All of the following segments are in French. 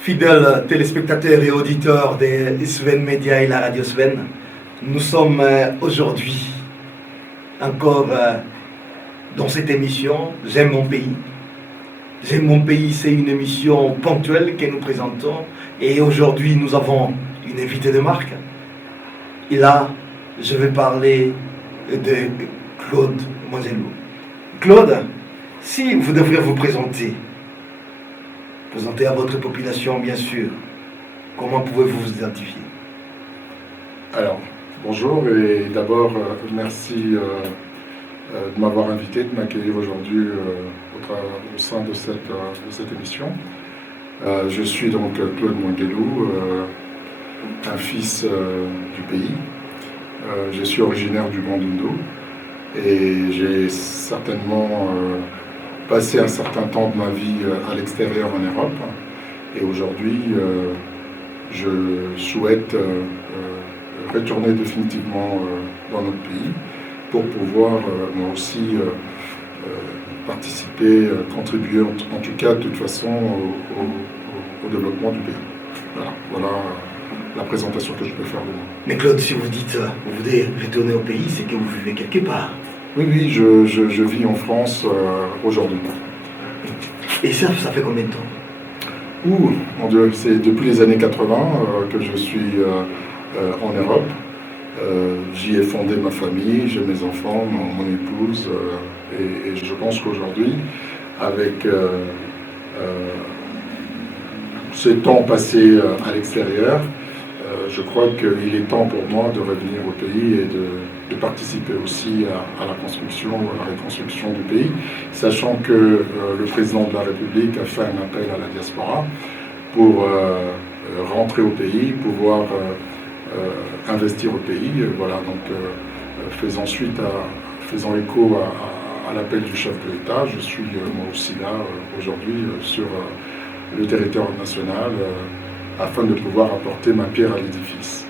Fidèles téléspectateurs et auditeurs de Sven Media et la radio Sven, nous sommes aujourd'hui encore dans cette émission J'aime mon pays. J'aime mon pays, c'est une émission ponctuelle que nous présentons et aujourd'hui nous avons une invitée de marque. Et là, je vais parler de Claude Moiselou. Claude, si vous devriez vous présenter à votre population, bien sûr, comment pouvez-vous vous identifier? Alors, bonjour et d'abord, merci de m'avoir invité, de m'accueillir aujourd'hui au sein de cette émission. Je suis donc Claude Moiselou, un fils du pays. Je suis originaire du Bandundu et j'ai certainement passé un certain temps de ma vie à l'extérieur en Europe. Et aujourd'hui, je souhaite retourner définitivement dans notre pays pour pouvoir moi aussi participer, contribuer en tout cas de toute façon au développement du pays. Voilà la présentation que je peux faire de moi. Mais Claude, si vous dites vous voulez retourner au pays, c'est que vous vivez quelque part. Oui, je vis en France aujourd'hui. Et ça fait combien de temps? Mon Dieu, c'est depuis les années 80 que je suis en Europe. J'y ai fondé ma famille, j'ai mes enfants, mon épouse, et je pense qu'aujourd'hui, avec ces temps passés à l'extérieur, je crois qu'il est temps pour moi de revenir au pays et de participer aussi à la construction, à la reconstruction du pays, sachant que le président de la République a fait un appel à la diaspora pour rentrer au pays, pouvoir investir au pays. Voilà, donc faisant écho à l'appel du chef de l'État, je suis moi aussi là aujourd'hui sur le territoire national afin de pouvoir apporter ma pierre à l'édifice.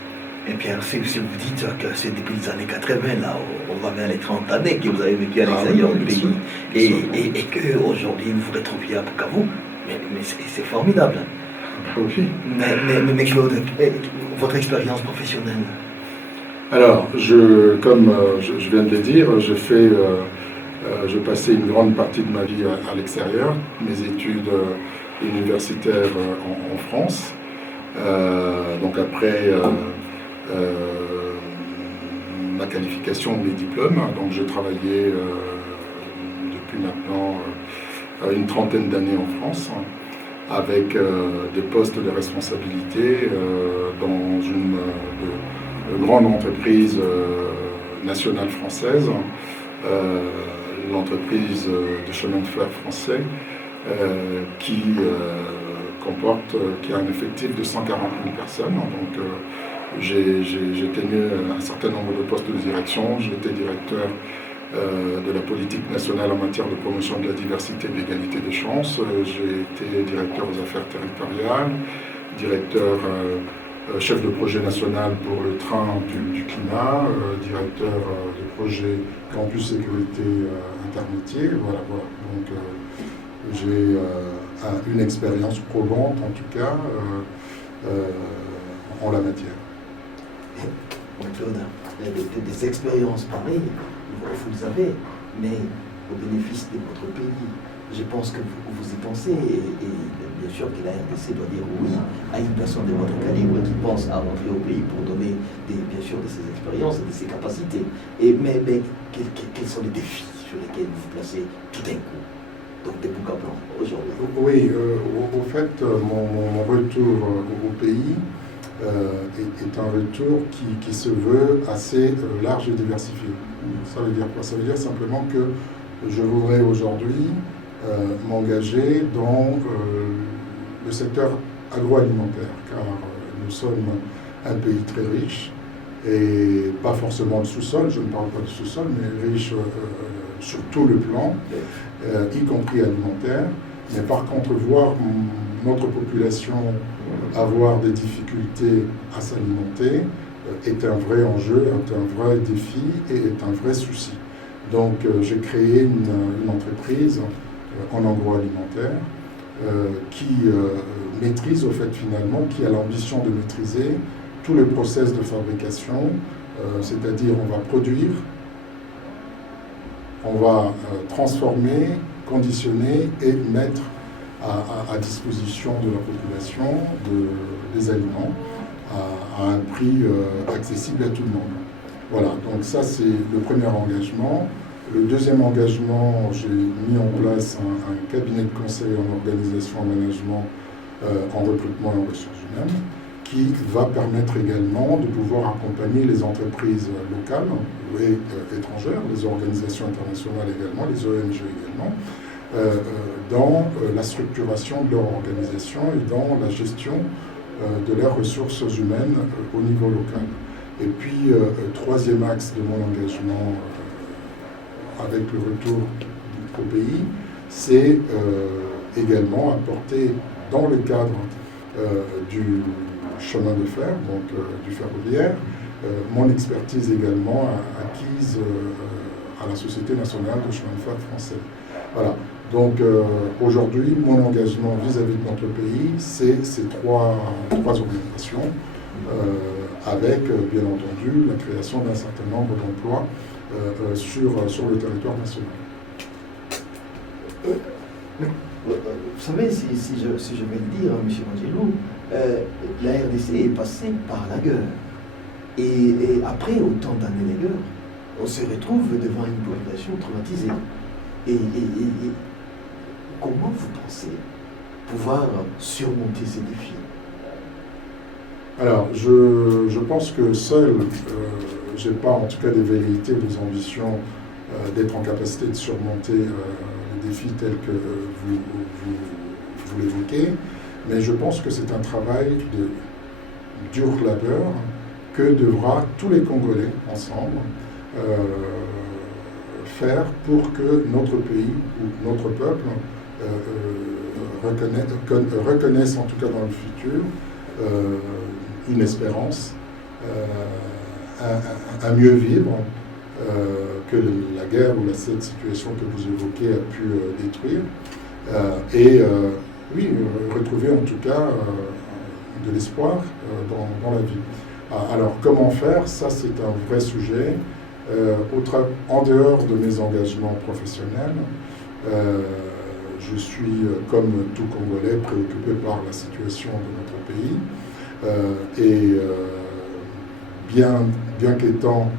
Et Pierre, si vous dites que c'est depuis les années 80, là, on va vers les 30 années que vous avez vécu à l'extérieur du pays, et qu'aujourd'hui vous vous retrouviez à Bukavu, mais c'est formidable. Oui. Mais Claude, votre expérience professionnelle? Alors, comme je viens de le dire, je passais une grande partie de ma vie à l'extérieur, mes études universitaires en France. Donc après ma qualification, mes diplômes, donc j'ai travaillé depuis maintenant une trentaine d'années en France, avec des postes de responsabilité dans une grande entreprise nationale française, l'entreprise de chemin de fer français, qui a un effectif de 140 000 personnes. Donc j'ai tenu un certain nombre de postes de direction. J'étais directeur de la politique nationale en matière de promotion de la diversité et de l'égalité des chances. J'ai été directeur aux affaires territoriales, directeur chef de projet national pour le train du climat, directeur de projet campus sécurité intermétier. Voilà. Donc j'ai une expérience probante en tout cas en la matière. Claude, des expériences pareilles, vous les avez, mais au bénéfice de votre pays. Je pense que vous y pensez, et bien sûr que la RDC doit dire oui à une personne de votre calibre qui pense à rentrer au pays pour donner bien sûr de ses expériences et de ses capacités. Mais quels sont les défis sur lesquels vous vous placez tout d'un coup, donc des boucs à blanc aujourd'hui? Oui, au fait, mon retour au pays est un retour qui se veut assez large et diversifié. Ça veut dire quoi? Ça veut dire simplement que je voudrais aujourd'hui m'engager dans le secteur agroalimentaire, car nous sommes un pays très riche, et pas forcément de sous-sol, je ne parle pas de sous-sol, mais riche sur tout le plan, y compris alimentaire. Mais par contre, voir notre population avoir des difficultés à s'alimenter est un vrai enjeu, est un vrai défi et est un vrai souci. Donc j'ai créé une entreprise en agroalimentaire qui maîtrise au fait finalement, qui a l'ambition de maîtriser tous les process de fabrication, c'est-à-dire on va produire, on va transformer, conditionner et mettre à disposition de la population des aliments à un prix accessible à tout le monde. Voilà, donc ça c'est le premier engagement. Le deuxième engagement, j'ai mis en place un cabinet de conseil en organisation, en management, en recrutement et en ressources humaines, qui va permettre également de pouvoir accompagner les entreprises locales et étrangères, les organisations internationales également, les ONG également, dans la structuration de leur organisation et dans la gestion de leurs ressources humaines au niveau local. Et puis, troisième axe de mon engagement avec le retour au pays, c'est également apporter dans le cadre du chemin de fer, donc du ferroviaire, mon expertise également acquise à la Société nationale de chemin de fer français. Voilà. Donc aujourd'hui, mon engagement vis-à-vis de notre pays, c'est ces trois orientations, avec bien entendu la création d'un certain nombre d'emplois sur le territoire national. Vous savez, si je vais le dire, M. Mangelou, la RDC est passée par la guerre. Et après autant d'années de guerre, on se retrouve devant une population traumatisée. Et comment vous pensez pouvoir surmonter ces défis? Alors, je pense que seul, je n'ai pas en tout cas des velléités ou des ambitions d'être en capacité de surmonter les défis tels que vous l'évoquez, mais je pense que c'est un travail de dur labeur que devra tous les Congolais ensemble faire pour que notre pays ou notre peuple reconnaisse en tout cas dans le futur une espérance, un mieux vivre que la guerre ou cette situation que vous évoquez a pu détruire, et oui, retrouver en tout cas de l'espoir dans la vie. Alors comment faire? Ça c'est un vrai sujet. En dehors de mes engagements professionnels, je suis, comme tout Congolais, préoccupé par la situation de notre pays. Et bien qu'étant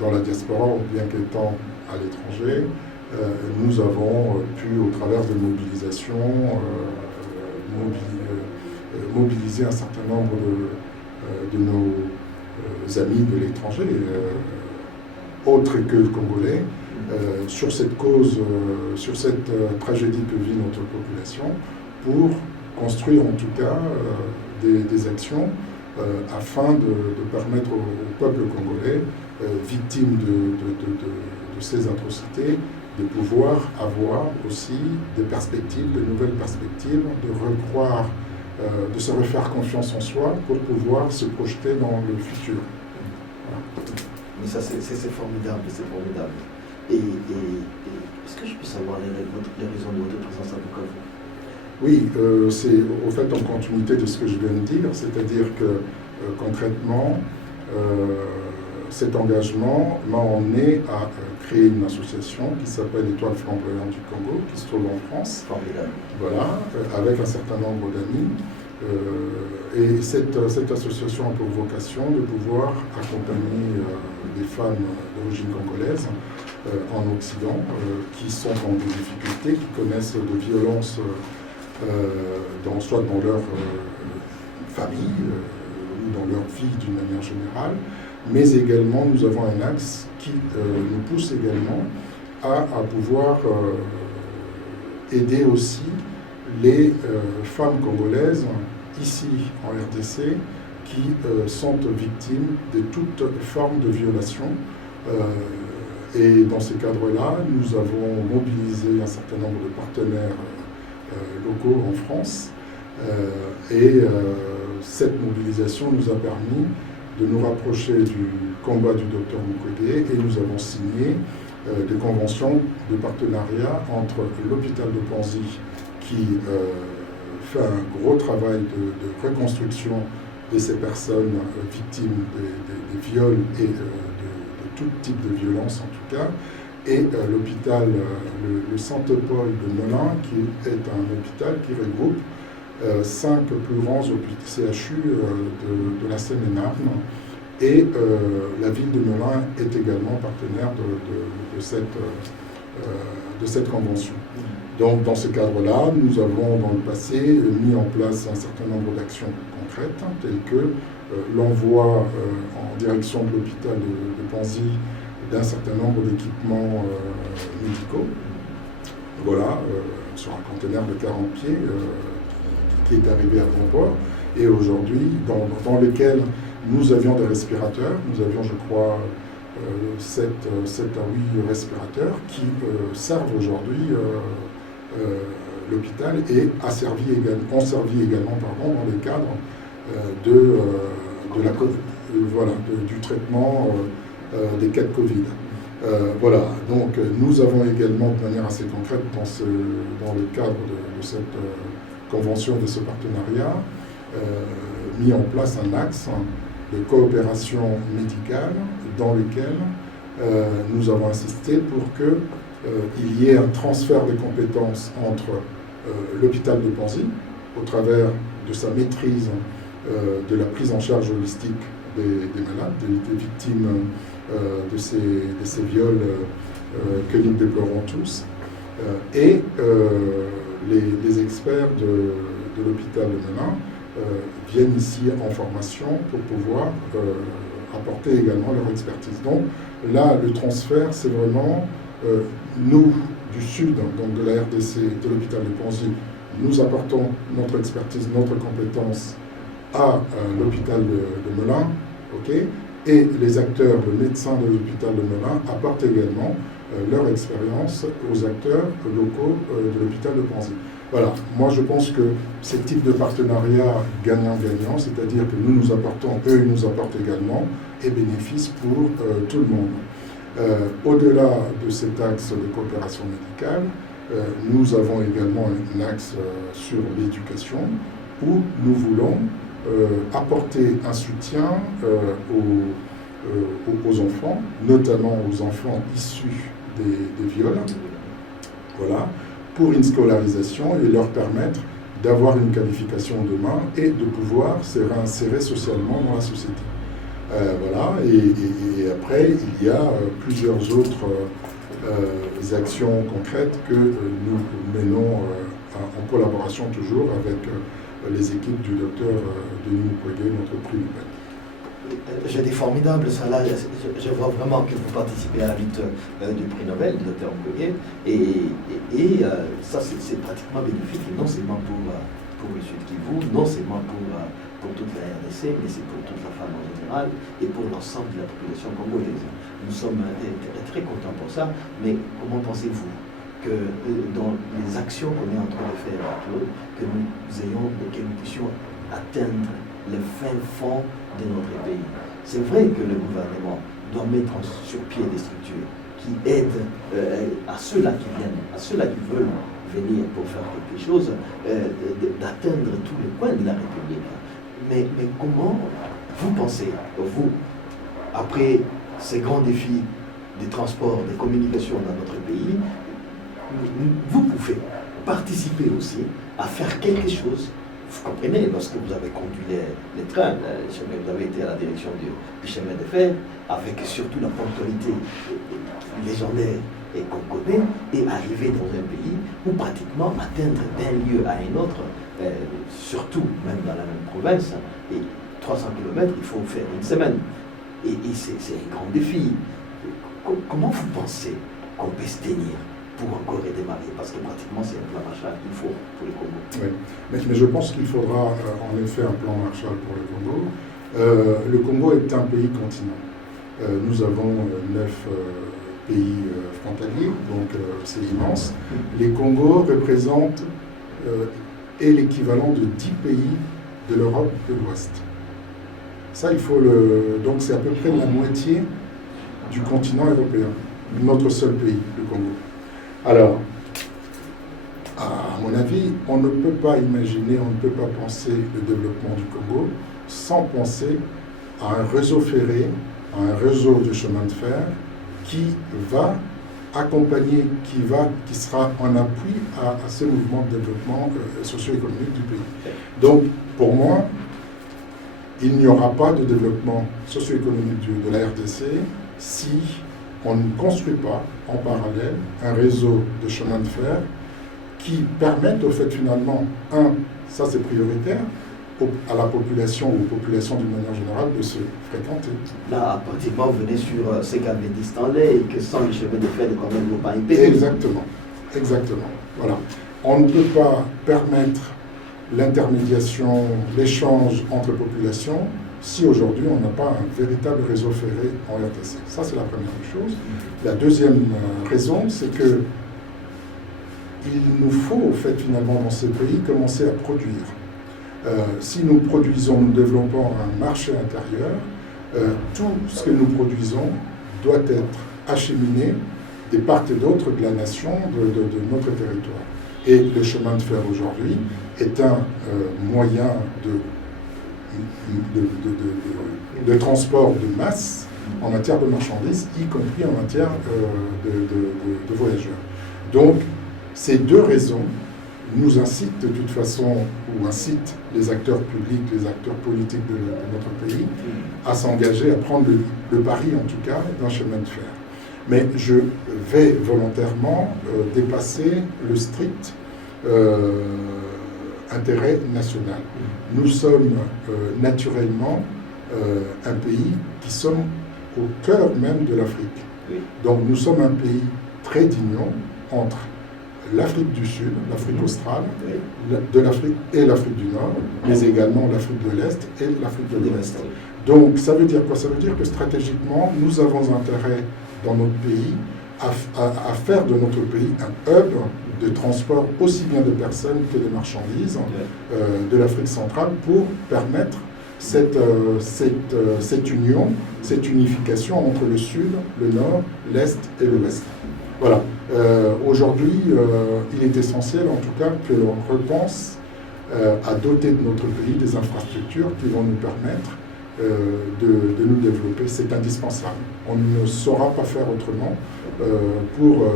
dans la diaspora ou bien qu'étant à l'étranger, nous avons pu, au travers de mobilisations, mobiliser un certain nombre de nos amis de l'étranger, autres que Congolais, sur cette cause, sur cette tragédie que vit notre population, pour construire en tout cas des actions afin de permettre au peuple congolais, victime de ces atrocités, de pouvoir avoir aussi des perspectives, de nouvelles perspectives, de recroire, de se refaire confiance en soi pour pouvoir se projeter dans le futur. Voilà. Mais ça, c'est formidable, c'est formidable. Et est-ce que je peux savoir les raisons de votre présence à Bukavu? Oui, c'est au fait en continuité de ce que je viens de dire, c'est-à-dire que concrètement, cet engagement m'a emmené à créer une association qui s'appelle Étoile flamboyante du Congo, qui se trouve en France. Formidable. Voilà, avec un certain nombre d'amis. Et cette association a pour vocation de pouvoir accompagner des femmes d'origine congolaise en Occident qui sont dans des difficultés, qui connaissent de violences soit dans leur famille ou dans leur vie d'une manière générale, mais également nous avons un axe qui nous pousse également à pouvoir aider aussi les femmes congolaises ici en RDC qui sont victimes de toute forme de violation. Et dans ces cadres-là, nous avons mobilisé un certain nombre de partenaires locaux en France. Et cette mobilisation nous a permis de nous rapprocher du combat du docteur Mukwege, et nous avons signé des conventions de partenariat entre l'hôpital de Panzi qui fait un gros travail de reconstruction de ces personnes victimes des viols et de tout type de violence en tout cas. Et l'hôpital, le Centre Paul de Melun, qui est un hôpital qui regroupe 5 plus grands CHU de la Seine-et-Marne. Et la ville de Melun est également partenaire de cette convention. Donc dans ce cadre-là, nous avons dans le passé mis en place un certain nombre d'actions concrètes, telles que l'envoi en direction de l'hôpital de Panzy d'un certain nombre d'équipements médicaux, voilà, sur un conteneur de 40 pieds qui est arrivé à bon port, et aujourd'hui dans lequel nous avions des respirateurs, nous avions je crois 7 à 8 respirateurs qui servent aujourd'hui l'hôpital et ont servi également dans le cadre du traitement des cas de Covid. Voilà, donc nous avons également de manière assez concrète dans le cadre de cette convention, de ce partenariat, mis en place un axe de coopération médicale dans lequel nous avons insisté pour qu'il y ait un transfert de compétences entre l'hôpital de Panzy, au travers de sa maîtrise de la prise en charge holistique des malades, des victimes de ces viols que nous déplorons tous, et les experts de l'hôpital de Melun viennent ici en formation pour pouvoir apporter également leur expertise. Donc là, le transfert, c'est vraiment nous, du sud, donc de la RDC, de l'hôpital de Panzy, nous apportons notre expertise, notre compétence à l'hôpital de Melun, okay, et les acteurs, le médecin de l'hôpital de Melun apportent également leur expérience aux acteurs locaux de l'hôpital de Panzy. Voilà, moi je pense que ce type de partenariat gagnant-gagnant, c'est-à-dire que nous apportons, eux ils nous apportent également, est bénéfice pour tout le monde. Au-delà de cet axe de coopération médicale, nous avons également un axe sur l'éducation où nous voulons apporter un soutien aux enfants, notamment aux enfants issus des viols, voilà, pour une scolarisation et leur permettre d'avoir une qualification demain et de pouvoir se réinsérer socialement dans la société. Voilà, et après, il y a plusieurs autres actions concrètes que nous menons en collaboration toujours avec les équipes du docteur Denis Mukwege, notre prix Nobel. J'ai des formidables, ça là, je vois vraiment que vous participez à la lutte du prix Nobel, du docteur Mukwege, et ça c'est pratiquement bénéfique, non seulement pour le Sud Kivu, non seulement pour toute la RDC, mais c'est pour toute la femme en général et pour l'ensemble de la population congolaise. Nous sommes très contents pour ça, mais comment pensez-vous que dans les actions qu'on est en train de faire, Claude, que nous puissions atteindre le fin fond de notre pays? C'est vrai que le gouvernement doit mettre sur pied des structures qui aident à ceux-là qui viennent, à ceux-là qui veulent venir pour faire quelque chose, d'atteindre tous les coins de la République. Mais comment vous pensez, vous, après ces grands défis des transports, des communications dans notre pays, vous pouvez participer aussi à faire quelque chose? Vous comprenez, lorsque vous avez conduit les trains, vous avez été à la direction du chemin de fer, avec surtout la ponctualité légendaire et qu'on connaît, et arriver dans un pays où pratiquement atteindre d'un lieu à un autre, surtout même dans la même province, et 300 km, il faut faire une semaine. Et c'est un grand défi. Comment vous pensez qu'on peut se tenir pour encore redémarrer? Parce que pratiquement c'est un plan Marshall qu'il faut pour le Congo. Oui, mais je pense qu'il faudra en effet un plan Marshall pour le Congo. Le Congo est un pays continent. Nous avons 9 pays frontaliers, donc c'est immense. Les Congos représentent est l'équivalent de 10 pays de l'Europe de l'Ouest. Ça, il faut donc c'est à peu près la moitié du continent européen, notre seul pays, le Congo. Alors, à mon avis, on ne peut pas imaginer, on ne peut pas penser le développement du Congo sans penser à un réseau ferré, à un réseau de chemin de fer qui va accompagner, qui sera en appui à ce mouvement de développement socio-économique du pays. Donc, pour moi, il n'y aura pas de développement socio-économique de la RDC si on ne construit pas en parallèle un réseau de chemin de fer qui permette au fait finalement, ça c'est prioritaire, à la population ou aux populations d'une manière générale de se fréquenter. Là, pratiquement, vous venez sur ce qu'avait dit Stanley et que sans les chemins de fer, quand même, ne vont pas y payer. Exactement, exactement. Voilà. On ne peut pas permettre l'intermédiation, l'échange entre populations si aujourd'hui on n'a pas un véritable réseau ferré en RDC. Ça, c'est la première chose. La deuxième raison, c'est que il nous faut, au fait, finalement, dans ces pays, commencer à produire. Si nous produisons, nous développons un marché intérieur, tout ce que nous produisons doit être acheminé de part et d'autre de la nation, de notre territoire. Et le chemin de fer aujourd'hui est un moyen de transport de masse en matière de marchandises, y compris en matière de voyageurs. Donc, ces deux raisons nous incitent de toute façon, ou incitent les acteurs publics, les acteurs politiques de notre pays, à s'engager, à prendre le pari en tout cas d'un chemin de fer. Mais je vais volontairement dépasser le strict intérêt national. Nous sommes naturellement un pays qui sommes au cœur même de l'Afrique. Donc nous sommes un pays très d'union entre l'Afrique du Sud, l'Afrique australe, de l'Afrique et l'Afrique du Nord, mais également l'Afrique de l'Est et l'Afrique de l'Ouest. Donc ça veut dire quoi? Ça veut dire que stratégiquement, nous avons intérêt dans notre pays à faire de notre pays un hub de transport aussi bien de personnes que de marchandises de l'Afrique centrale pour permettre cette union, cette unification entre le Sud, le Nord, l'Est et l'Ouest. Voilà. Aujourd'hui, il est essentiel en tout cas que l'on repense à doter de notre pays des infrastructures qui vont nous permettre de nous développer. C'est indispensable. On ne saura pas faire autrement pour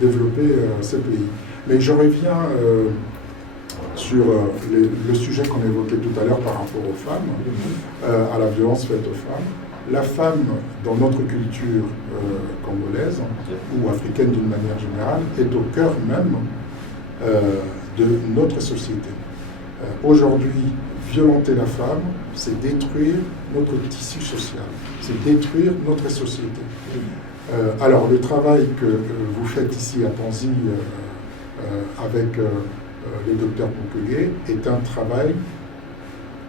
développer ce pays. Mais je reviens sur le sujet qu'on évoquait tout à l'heure par rapport aux femmes, à la violence faite aux femmes. La femme, dans notre culture congolaise ou africaine d'une manière générale, est au cœur même de notre société. Aujourd'hui, violenter la femme, c'est détruire notre tissu social, c'est détruire notre société. Alors, le travail que vous faites ici à Panzi avec le docteur Mukwege est un travail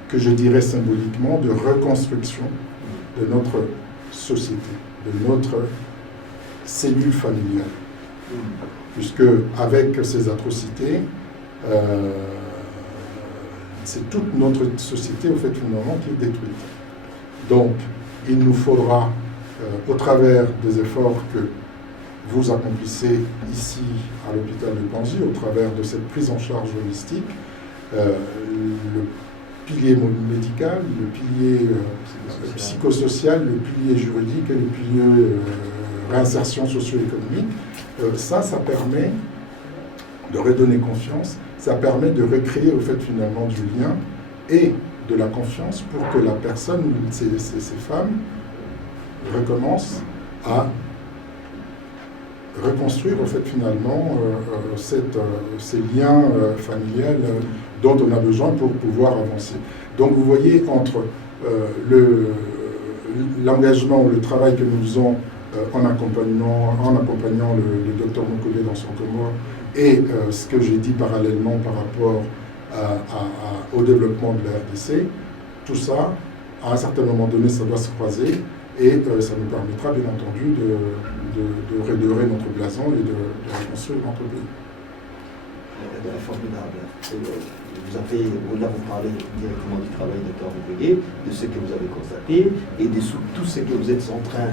que je dirais symboliquement de reconstruction de notre société, de notre cellule familiale. Puisque avec ces atrocités, c'est toute notre société, au fait, finalement, qui est détruite. Donc, il nous faudra, au travers des efforts que vous accomplissez ici à l'hôpital de Panzi, au travers de cette prise en charge holistique, le pilier médical, le pilier psychosocial, le pilier juridique et le pilier réinsertion socio-économique, ça permet de redonner confiance, ça permet de recréer au fait finalement du lien et de la confiance pour que la personne, ces femmes, recommencent à reconstruire au fait finalement ces liens familiales dont on a besoin pour pouvoir avancer. Donc vous voyez, entre l'engagement, le travail que nous faisons en accompagnant le docteur Mukwege dans son coma et ce que j'ai dit parallèlement par rapport au développement de la RDC, tout ça, à un certain moment donné, ça doit se croiser et ça nous permettra bien entendu de redorer notre blason et de reconstruire notre pays. Formidable. Là, vous parlez directement du travail de Dr Mukwege, de ce que vous avez constaté et de tout ce que vous êtes en train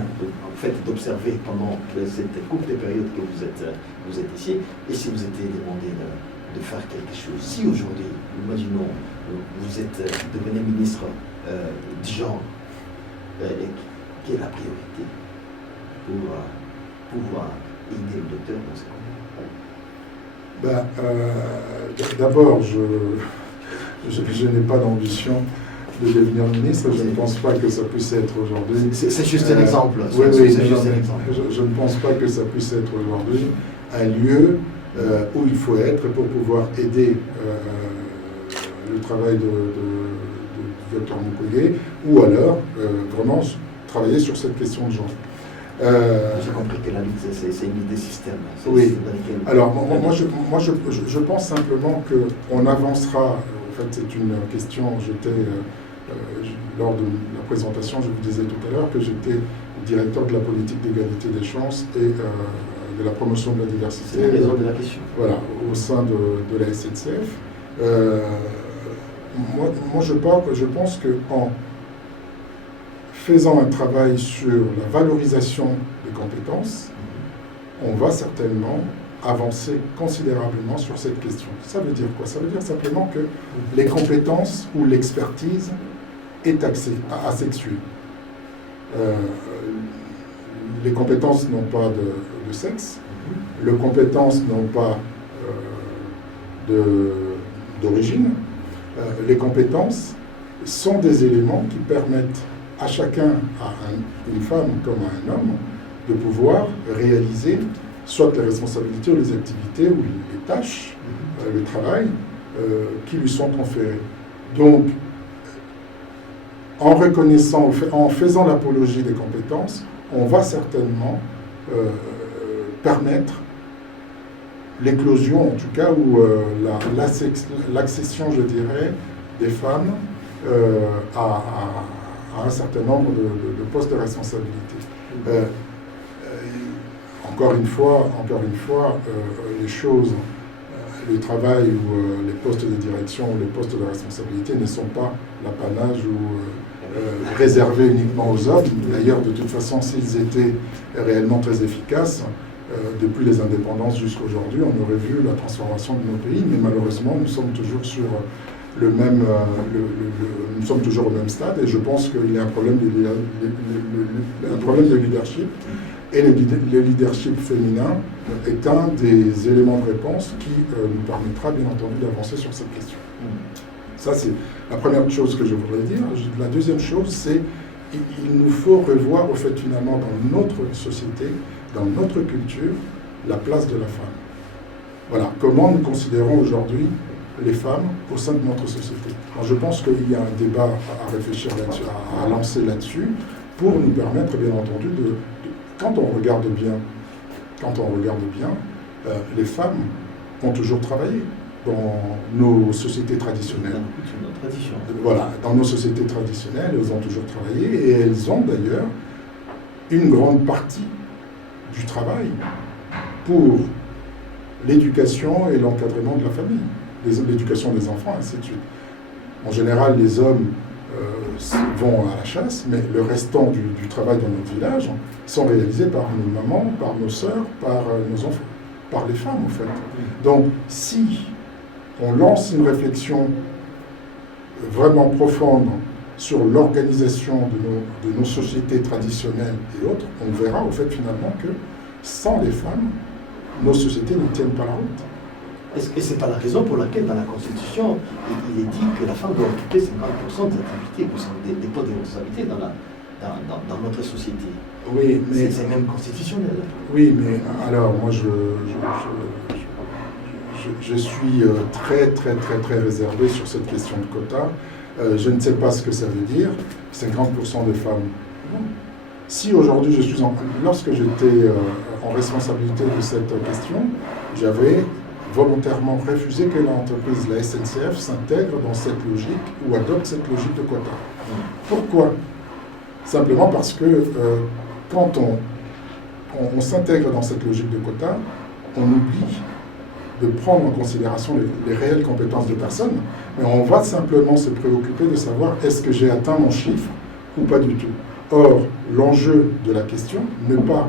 d'observer pendant cette courte période que vous êtes ici. Et si vous étiez demandé de faire quelque chose. Si aujourd'hui, imaginons, vous êtes devenu ministre du genre, quelle est la priorité pour pouvoir aider le docteur dans ces combats? D'abord, je n'ai pas d'ambition de devenir ministre. Je ne pense pas que ça puisse être aujourd'hui. C'est juste un exemple. Oui, je ne pense pas que ça puisse être aujourd'hui un lieu où il faut être pour pouvoir aider le travail du docteur Mukwege, ou alors vraiment travailler sur cette question de genre. J'ai compris que la lutte, c'est une idée système. Oui. Alors, moi, je pense simplement qu'on avancera. En fait, c'est une question. Lors de la présentation, je vous disais tout à l'heure que j'étais directeur de la politique d'égalité des chances et de la promotion de la diversité. C'est la raison de la question. Voilà, au sein de la SNCF. Moi, je pense qu'en faisant un travail sur la valorisation des compétences, on va certainement avancer considérablement sur cette question. Ça veut dire quoi? Ça veut dire simplement que les compétences ou l'expertise est asexuée. Les compétences n'ont pas de sexe, les compétences n'ont pas d'origine. Les compétences sont des éléments qui permettent à chacun, à une femme comme à un homme, de pouvoir réaliser soit les responsabilités ou les activités ou les tâches, le travail qui lui sont conférés. Donc, en reconnaissant, en faisant l'apologie des compétences, on va certainement permettre l'éclosion, en tout cas, ou l'accession, je dirais, des femmes à un certain nombre de postes de responsabilité. Encore une fois, les choses, le travail ou les postes de direction ou les postes de responsabilité ne sont pas l'apanage ou réservés uniquement aux hommes. D'ailleurs, de toute façon, s'ils étaient réellement très efficaces, depuis les indépendances jusqu'à aujourd'hui, on aurait vu la transformation de nos pays, mais malheureusement, nous sommes toujours sur nous sommes toujours au même stade, et je pense qu'il y a un problème de leadership. Et le leadership féminin est un des éléments de réponse qui nous permettra bien entendu d'avancer sur cette question. Ça, c'est la première chose que je voudrais dire. La deuxième chose, c'est qu'il nous faut revoir, au fait, finalement, dans notre société, dans notre culture, la place de la femme. Voilà, comment nous considérons aujourd'hui les femmes au sein de notre société. Alors, je pense qu'il y a un débat à réfléchir là-dessus, à lancer là-dessus, pour nous permettre, bien entendu, quand on regarde bien, les femmes ont toujours travaillé dans nos sociétés traditionnelles. Voilà, dans nos sociétés traditionnelles, elles ont toujours travaillé, et elles ont d'ailleurs une grande partie du travail pour l'éducation et l'encadrement de la famille, l'éducation des enfants, ainsi de suite. En général, les hommes vont à la chasse, mais le restant du travail dans notre village sont réalisés par nos mamans, par nos sœurs, par nos enfants, par les femmes, en fait. Donc, si on lance une réflexion vraiment profonde sur l'organisation de nos sociétés traditionnelles et autres, on verra, au fait, finalement, que sans les femmes, nos sociétés ne tiennent pas la route. Et ce n'est pas la raison pour laquelle, dans la Constitution, il est dit que la femme doit occuper 50% des activités, des postes de responsabilité dans notre société. Oui, mais c'est même constitutionnel. Oui, mais alors, moi, je suis très réservé sur cette question de quota. Je ne sais pas ce que ça veut dire, 50% de femmes. Si aujourd'hui, lorsque j'étais en responsabilité de cette question, j'avais volontairement refusé que l'entreprise, la SNCF, s'intègre dans cette logique ou adopte cette logique de quota. Pourquoi? Simplement parce que quand on s'intègre dans cette logique de quota, on oublie de prendre en considération les réelles compétences de personnes, mais on va simplement se préoccuper de savoir est-ce que j'ai atteint mon chiffre ou pas du tout. Or, l'enjeu de la question n'est pas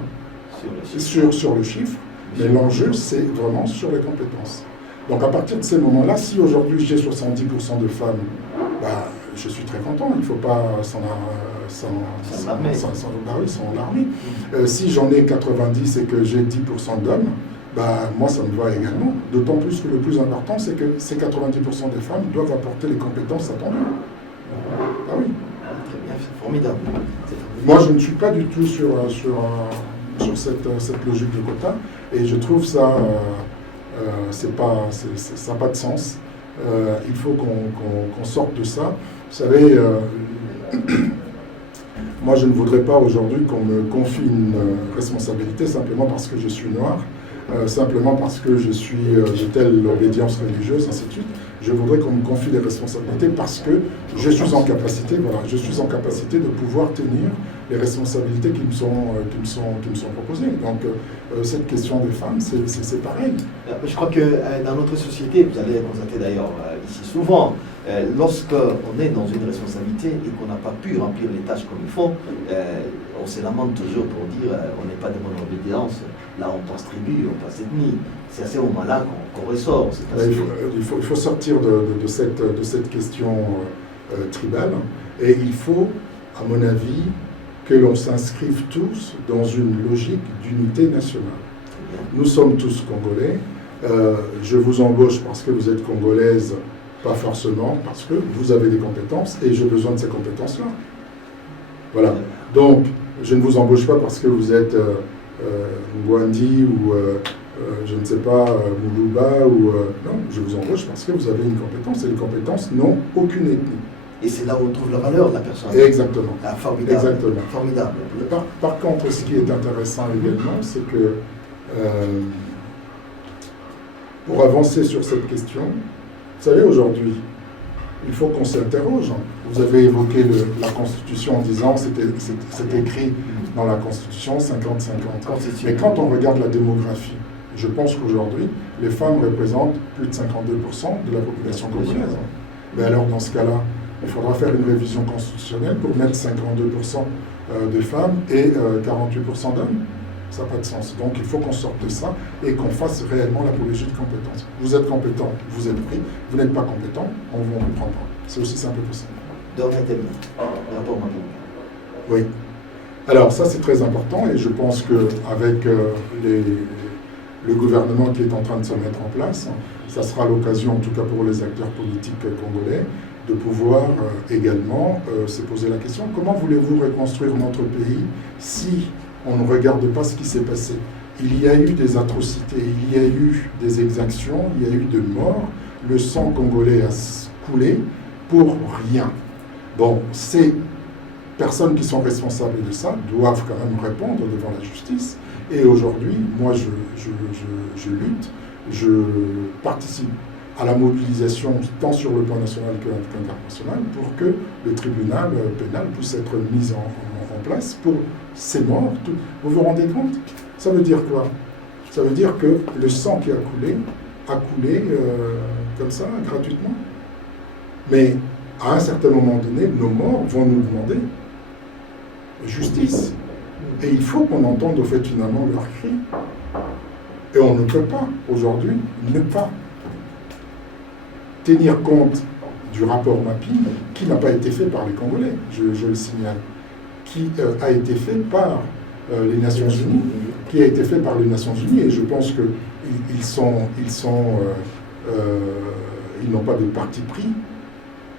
sur le chiffre, mais l'enjeu, c'est vraiment sur les compétences. Donc à partir de ces moments-là, si aujourd'hui j'ai 70% de femmes, bah, je suis très content, il ne faut pas s'en alarmer. Si j'en ai 90 et que j'ai 10% d'hommes, bah, moi ça me va également. D'autant plus que le plus important, c'est que ces 90% des femmes doivent apporter les compétences attendues. Ah oui. Très bien, c'est formidable. Moi je ne suis pas du tout sur cette logique de quota, et je trouve ça, ça n'a pas de sens. Il faut qu'on sorte de ça. Vous savez, moi je ne voudrais pas aujourd'hui qu'on me confie une responsabilité simplement parce que je suis noir, simplement parce que je suis de telle obédience religieuse, ainsi de suite. Je voudrais qu'on me confie des responsabilités parce que je suis en capacité, de pouvoir tenir les responsabilités qui me sont proposées. Donc cette question des femmes, c'est pareil. Je crois que dans notre société, vous allez constater d'ailleurs ici souvent, lorsqu'on est dans une responsabilité et qu'on n'a pas pu remplir les tâches comme il faut, on se lamente toujours pour dire on n'est pas de bonne obédience, là on passe tribu, on passe ethnie. C'est à ces moments-là qu'on ressort. Il faut sortir de cette question tribale, et il faut, à mon avis, que l'on s'inscrive tous dans une logique d'unité nationale. Nous sommes tous Congolais. Je vous embauche parce que vous êtes congolaise, pas forcément parce que vous avez des compétences et j'ai besoin de ces compétences-là. Voilà. Donc, je ne vous embauche pas parce que vous êtes Ngwandi ou je ne sais pas, Moulouba ou... non, je vous embauche parce que vous avez une compétence, et les compétences n'ont aucune ethnie. Et c'est là où on trouve la valeur de la personne. Exactement. Ah, formidable. Exactement. Formidable. Par contre, ce qui est intéressant également, c'est que pour avancer sur cette question, vous savez, aujourd'hui, il faut qu'on s'interroge. Vous avez évoqué la Constitution en disant que c'est écrit dans la Constitution 50-50. Mais quand on regarde la démographie, je pense qu'aujourd'hui, les femmes représentent plus de 52% de la population congolaise. Mais alors, dans ce cas-là, il faudra faire une révision constitutionnelle pour mettre 52% de femmes et 48% d'hommes. Ça n'a pas de sens. Donc il faut qu'on sorte de ça et qu'on fasse réellement l'apologie de compétences. Vous êtes compétent, vous êtes pris. Vous n'êtes pas compétent, on ne vous prend pas. C'est aussi simple que ça. Oui. Alors ça c'est très important, et je pense qu'avec le gouvernement qui est en train de se mettre en place, ça sera l'occasion, en tout cas pour les acteurs politiques congolais, de pouvoir également se poser la question: comment voulez-vous reconstruire notre pays si on ne regarde pas ce qui s'est passé? Il y a eu des atrocités, il y a eu des exactions, il y a eu de morts, le sang congolais a coulé pour rien. Bon, ces personnes qui sont responsables de ça doivent quand même répondre devant la justice. Et aujourd'hui, moi je lutte, je participe à la mobilisation tant sur le plan national qu'international pour que le tribunal pénal puisse être mis en place pour ces morts. Vous vous rendez compte? Ça veut dire quoi? Ça veut dire que le sang qui a coulé comme ça, gratuitement. Mais à un certain moment donné, nos morts vont nous demander justice. Et il faut qu'on entende au fait finalement leurs cris. Et on ne peut pas aujourd'hui ne pas tenir compte du rapport Mapping, qui n'a pas été fait par les Congolais, je le signale, qui a été fait par les Nations Unies, et je pense qu'ils n'ont pas de parti pris,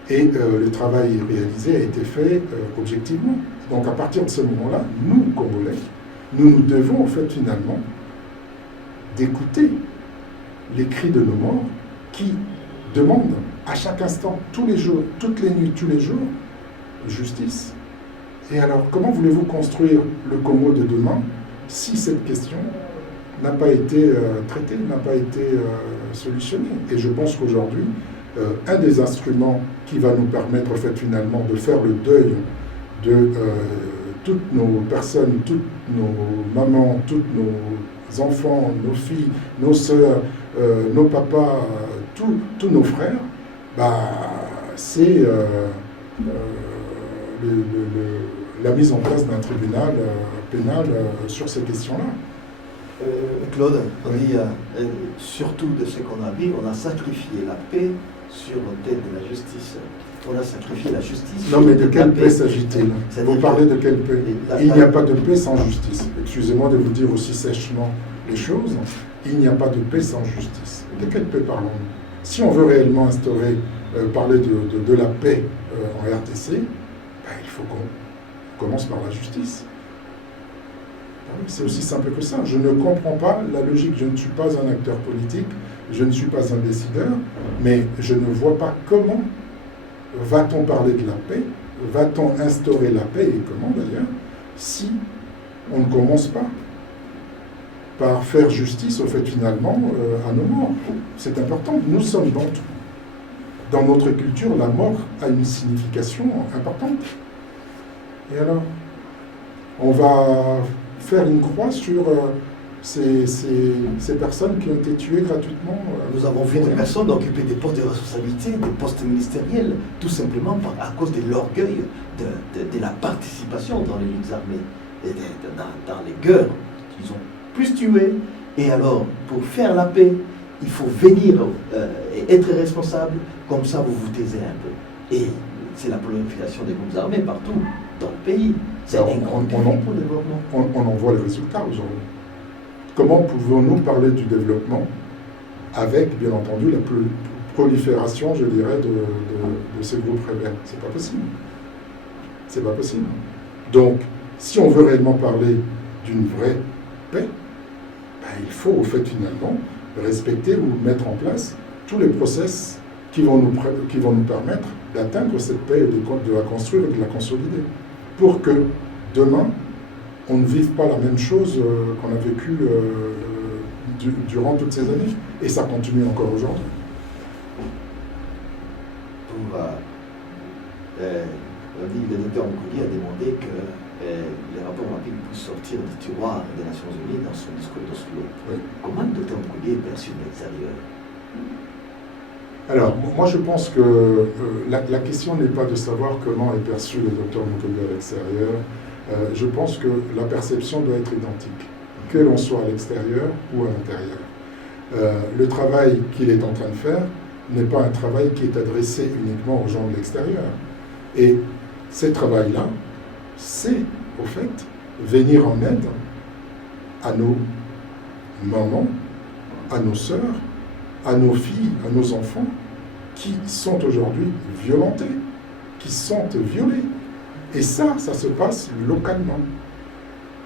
et le travail réalisé a été fait objectivement. Donc à partir de ce moment-là, nous, Congolais, nous devons en fait finalement d'écouter les cris de nos morts qui demandent à chaque instant, tous les jours, toutes les nuits, tous les jours, justice. Et alors, comment voulez-vous construire le Congo de demain si cette question n'a pas été traitée, n'a pas été solutionnée? Et je pense qu'aujourd'hui, un des instruments qui va nous permettre en fait finalement de faire le deuil de toutes nos personnes, toutes nos mamans, tous nos enfants, nos filles, nos sœurs, nos papas, tous nos frères, c'est la mise en place d'un tribunal pénal sur ces questions-là. Claude, on dit surtout de ce qu'on a vu, on a sacrifié la paix sur l'autel de la justice. On a sacrifié la justice. Non, mais de quelle paix s'agit-il? Vous parlez de quelle paix? Il n'y a pas de paix sans justice. Excusez-moi de vous dire aussi sèchement les choses. Il n'y a pas de paix sans justice. De quelle paix parlons-nous? Si on veut réellement instaurer, parler de la paix en RDC, il faut qu'on commence par la justice. C'est aussi simple que ça. Je ne comprends pas la logique. Je ne suis pas un acteur politique, je ne suis pas un décideur, mais je ne vois pas comment va-t-on parler de la paix, va-t-on instaurer la paix, et comment d'ailleurs, si on ne commence pas par faire justice au fait finalement à nos morts. C'est important. Nous sommes bantous. Dans notre culture, la mort a une signification importante. Et alors, on va faire une croix sur ces personnes qui ont été tuées gratuitement. Nous avons vu des personnes occuper des postes de responsabilité, des postes ministériels, tout simplement à cause de l'orgueil de la participation dans les luttes armées et dans les guerres. Ils ont plus tué. Et alors, pour faire la paix, il faut venir et être responsable, comme ça vous vous taisez un peu. Et c'est la prolifération des groupes armés partout dans le pays. C'est un grand défi pour le développement. On en voit les résultats aujourd'hui. Comment pouvons-nous parler du développement avec, bien entendu, la prolifération, je dirais, de ces groupes rebelles? C'est pas possible. C'est pas possible. Donc, si on veut réellement parler d'une vraie paix, il faut, au fait, finalement, respecter ou mettre en place tous les process qui vont nous permettre d'atteindre cette paix, de la construire et de la consolider. Pour que, demain, on ne vive pas la même chose qu'on a vécu durant toutes ces années. Et ça continue encore aujourd'hui. Le docteur Moukoudi a demandé que les rapports olympiques puissent sortir du tiroir des Nations Unies dans son discours d'Oslo. Oui. Comment le docteur Moukoudi est perçu de l'extérieur? Alors, moi je pense que la question n'est pas de savoir comment est perçu le docteur Moukoudi à l'extérieur. Je pense que la perception doit être identique, que l'on soit à l'extérieur ou à l'intérieur. Le travail qu'il est en train de faire n'est pas un travail qui est adressé uniquement aux gens de l'extérieur. Et ce travail-là, c'est, au fait, venir en aide à nos mamans, à nos sœurs, à nos filles, à nos enfants, qui sont aujourd'hui violentés, qui sont violés. Et ça se passe localement.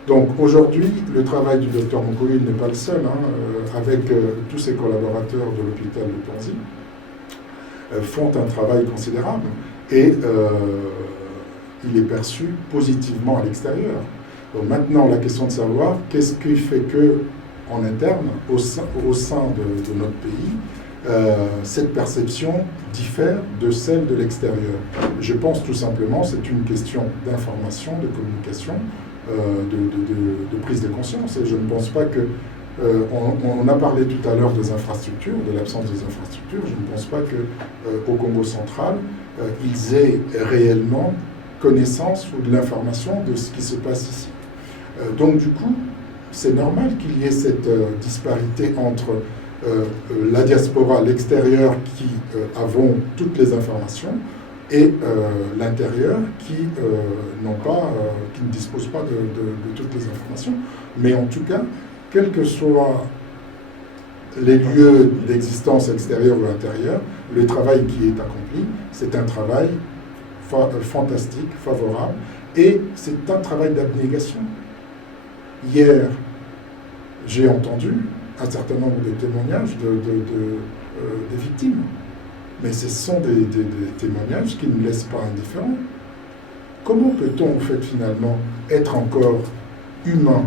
Donc aujourd'hui, le travail du docteur Moukoudi n'est pas le seul, avec tous ses collaborateurs de l'hôpital de Panzi, font un travail considérable et il est perçu positivement à l'extérieur. Donc maintenant, la question de savoir qu'est-ce qui fait que, en interne, au sein de notre pays, cette perception diffère de celle de l'extérieur. Je pense tout simplement que c'est une question d'information, de communication, de prise de conscience. Et je ne pense pas que... on a parlé tout à l'heure des infrastructures, de l'absence des infrastructures. Je ne pense pas qu'au Congo central, ils aient réellement connaissance ou de l'information de ce qui se passe ici. Donc du coup, c'est normal qu'il y ait cette disparité entre la diaspora, l'extérieur qui avons toutes les informations et l'intérieur qui ne dispose pas de toutes les informations. Mais en tout cas, quels que soient les lieux d'existence extérieurs ou intérieurs, le travail qui est accompli, c'est un travail fantastique, favorable, et c'est un travail d'abnégation. Hier, j'ai entendu un certain nombre de témoignages des victimes, mais ce sont des témoignages qui ne laissent pas indifférents. Comment peut-on, en fait, finalement, être encore humain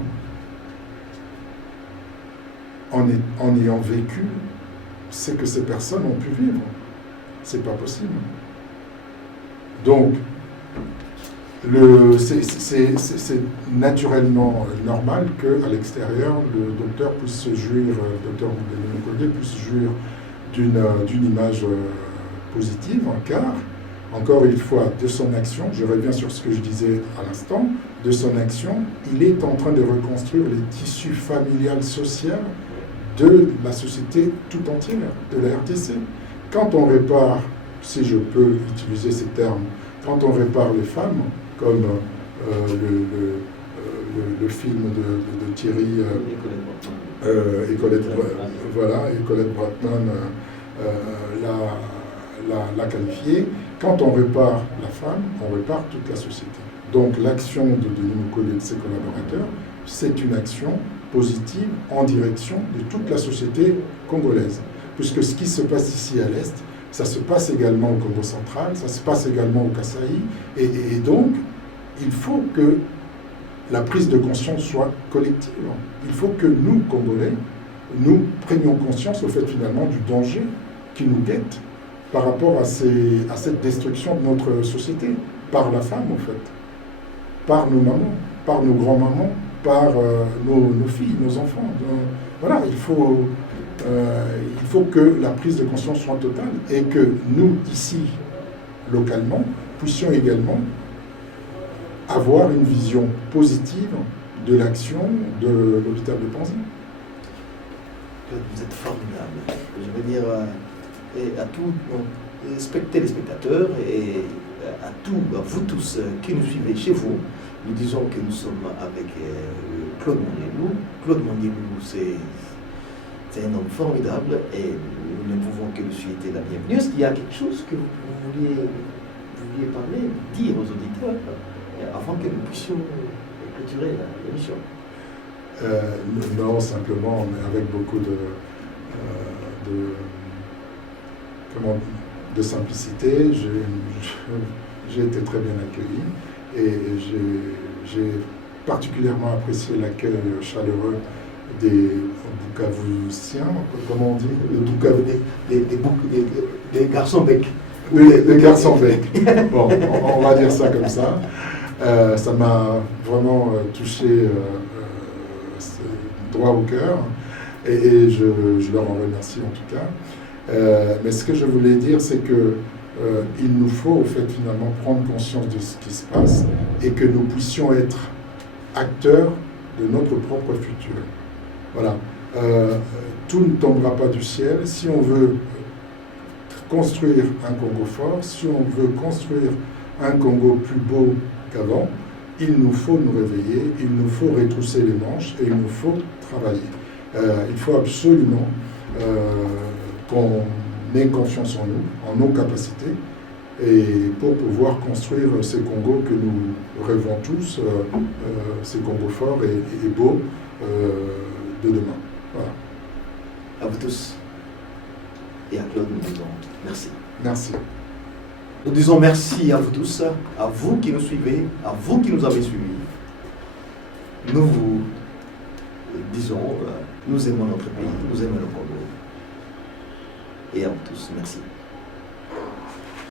en ayant vécu ce que ces personnes ont pu vivre? C'est pas possible. Donc, c'est naturellement normal qu'à l'extérieur, le docteur puisse se jouir, le docteur Moukoudi puisse jouir d'une image positive, car Encore une fois, de son action, je reviens sur ce que je disais à l'instant, de son action, il est en train de reconstruire les tissus familial, social de la société tout entière, de la RDC. Quand on répare, si je peux utiliser ces termes, quand on répare les femmes, comme le film de Thierry et Colette Bratman l'a qualifié, quand on répare la femme, on répare toute la société. Donc l'action de Denis Mukwege et de ses collaborateurs, c'est une action positive en direction de toute la société congolaise. Puisque ce qui se passe ici à l'Est, ça se passe également au Congo central, ça se passe également au Kasaï, et donc il faut que la prise de conscience soit collective. Il faut que nous, Congolais, nous prenions conscience au fait finalement du danger qui nous guette par rapport à cette destruction de notre société, par la femme en fait, par nos mamans, par nos grands-mamans, par nos filles, nos enfants. Donc, voilà, il faut que la prise de conscience soit totale et que nous, ici, localement, puissions également avoir une vision positive de l'action de l'hôpital de Panzi. Vous êtes formidable. Je veux dire, et à tous nos téléspectateurs et à vous tous qui nous suivez chez vous, nous disons que nous sommes avec Claude Mondielou. Claude Mondielou, c'est un homme formidable et nous ne pouvons que lui souhaiter la bienvenue. Est-ce qu'il y a quelque chose que vous vouliez parler, dire aux auditeurs avant que nous puissions clôturer l'émission? Non, simplement, mais avec beaucoup de simplicité. J'ai été très bien accueilli et j'ai particulièrement apprécié l'accueil chaleureux des Bukavusiens, comment on dit, des garçons becs. Des garçons becs. Bon, on va dire ça comme ça. Ça m'a vraiment touché droit au cœur et je leur en remercie en tout cas. Mais ce que je voulais dire, c'est que il nous faut au fait finalement prendre conscience de ce qui se passe et que nous puissions être acteurs de notre propre futur. Voilà. Tout ne tombera pas du ciel. Si on veut construire un Congo fort, si on veut construire un Congo plus beau qu'avant, il nous faut nous réveiller, il nous faut retrousser les manches et il nous faut travailler. Il faut absolument qu'on ait confiance en nous, en nos capacités, et pour pouvoir construire ces Congos que nous rêvons tous, ces Congos forts et beaux de demain. Voilà. À vous tous. Et à Claude, nous disons merci. Merci. Nous disons merci à vous tous, à vous qui nous suivez, à vous qui nous avez suivis. Nous vous disons, nous aimons notre pays, nous aimons le Congo. Et à vous tous, merci.